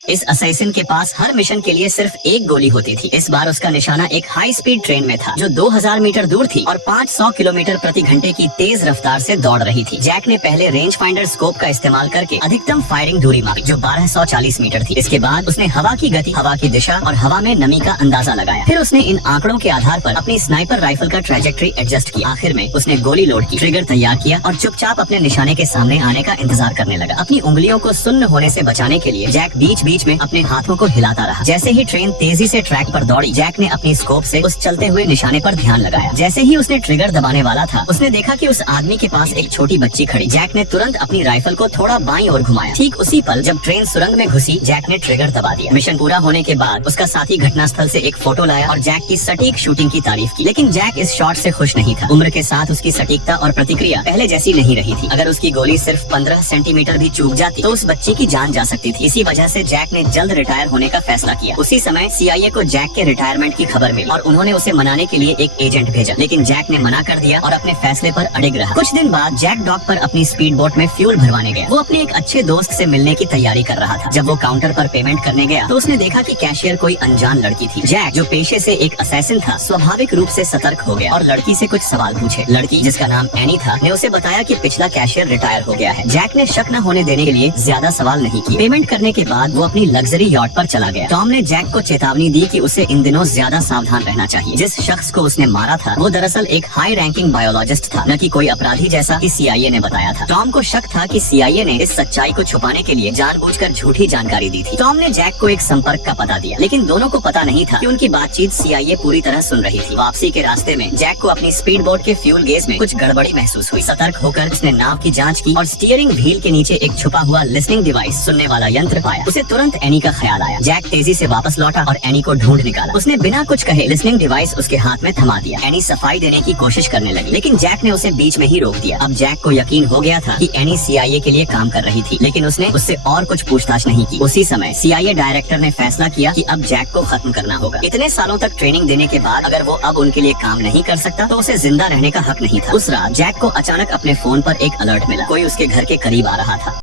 इस असैसिन के पास हर मिशन के लिए सिर्फ एक गोली होती थी। इस बार उसका निशाना एक हाई स्पीड ट्रेन में था जो 2000 मीटर दूर थी और 500 किलोमीटर प्रति घंटे की तेज रफ्तार से दौड़ रही थी। जैक ने पहले रेंज फाइंडर स्कोप का इस्तेमाल करके अधिकतम फायरिंग दूरी मापी जो 1240 मीटर थी। इसके बाद उसने हवा की गति, हवा की दिशा और हवा में नमी का अंदाजा लगाया। फिर उसने इन आंकड़ों के आधार पर अपनी स्नाइपर राइफल का ट्रेजेक्ट्री एडजस्ट किया। आखिर में उसने गोली लोड की, ट्रिगर तैयार किया और चुपचाप अपने निशाने के सामने आने का इंतजार करने लगा। अपनी उंगलियों को सुन्न होने से बचाने के लिए जैक बीच बीच में अपने हाथों को हिलाता रहा। जैसे ही ट्रेन तेजी से ट्रैक पर दौड़ी, जैक ने अपनी स्कोप से उस चलते हुए निशाने पर ध्यान लगाया। जैसे ही उसने ट्रिगर दबाने वाला था, उसने देखा कि उस आदमी के पास एक छोटी बच्ची खड़ी। जैक ने तुरंत अपनी राइफल को थोड़ा बाईं ओर घुमाया। ठीक उसी पल जब ट्रेन सुरंग में घुसी, जैक ने ट्रिगर दबा दिया। मिशन पूरा होने के बाद उसका साथी घटनास्थल से एक फोटो लाया और जैक की सटीक शूटिंग की तारीफ की। लेकिन जैक इस शॉट से खुश नहीं था। उम्र के साथ उसकी सटीकता और प्रतिक्रिया पहले जैसी नहीं रही थी। अगर उसकी गोली सिर्फ 15 सेंटीमीटर भी चूक जाती तो उस बच्ची की जान जा सकती थी। इसी वजह से जैक ने जल्द रिटायर होने का फैसला किया। उसी समय CIA को जैक के रिटायरमेंट की खबर मिली और उन्होंने उसे मनाने के लिए एक एजेंट भेजा। लेकिन जैक ने मना कर दिया और अपने फैसले पर अड़िग रहा। कुछ दिन बाद जैक डॉक पर अपनी स्पीड बोट में फ्यूल भरवाने गया। वो अपने एक अच्छे दोस्त से मिलने की तैयारी कर रहा था। जब वो काउंटर पर पेमेंट करने गया तो उसने देखा कि कैशियर कोई अनजान लड़की थी। जैक, जो पेशे से एक असैसिन था, स्वाभाविक रूप से सतर्क हो गया और लड़की से कुछ सवाल पूछे। लड़की, जिसका नाम एनी था, ने उसे बताया कि पिछला कैशियर रिटायर हो गया है। जैक ने शक न होने देने के लिए ज्यादा सवाल नहीं किए। पेमेंट करने के बाद वो अपनी लग्जरी यॉट पर चला गया। टॉम ने जैक को चेतावनी दी कि उसे इन दिनों ज्यादा सावधान रहना चाहिए। जिस शख्स को उसने मारा था वो दरअसल एक हाई रैंकिंग बायोलॉजिस्ट था, न कि कोई अपराधी जैसा कि CIA ने बताया था। टॉम को शक था कि CIA ने इस सच्चाई को छुपाने के लिए जानबूझकर झूठी जानकारी दी थी। टॉम ने जैक को एक संपर्क का पता दिया, लेकिन दोनों को पता नहीं था कि उनकी बातचीत CIA पूरी तरह सुन रही थी। वापसी के रास्ते में जैक को अपनी स्पीड बोट के फ्यूल गेज में कुछ गड़बड़ी महसूस हुई। सतर्क होकर उसने नाव की जांच की और स्टीयरिंग व्हील के नीचे एक छुपा हुआ लिसनिंग डिवाइस, सुनने वाला यंत्र, पाया। उसे तुरंत एनी का ख्याल आया। जैक तेजी से वापस लौटा और एनी को ढूंढ निकाला। उसने बिना कुछ कहे लिसनिंग डिवाइस उसके हाथ में थमा दिया। एनी सफाई देने की कोशिश करने लगी, लेकिन जैक ने उसे बीच में ही रोक दिया। अब जैक को यकीन हो गया था कि एनी CIA के लिए काम कर रही थी, लेकिन उसने उससे और कुछ पूछताछ नहीं की। उसी समय CIA डायरेक्टर ने फैसला किया कि अब जैक को खत्म करना होगा। इतने सालों तक ट्रेनिंग देने के बाद अगर वो अब उनके लिए काम नहीं कर सकता तो उसे जिंदा रहने का हक नहीं था। उस रात जैक को अचानक अपने फोन पर एक अलर्ट मिला। कोई उसके घर के करीब आ रहा था।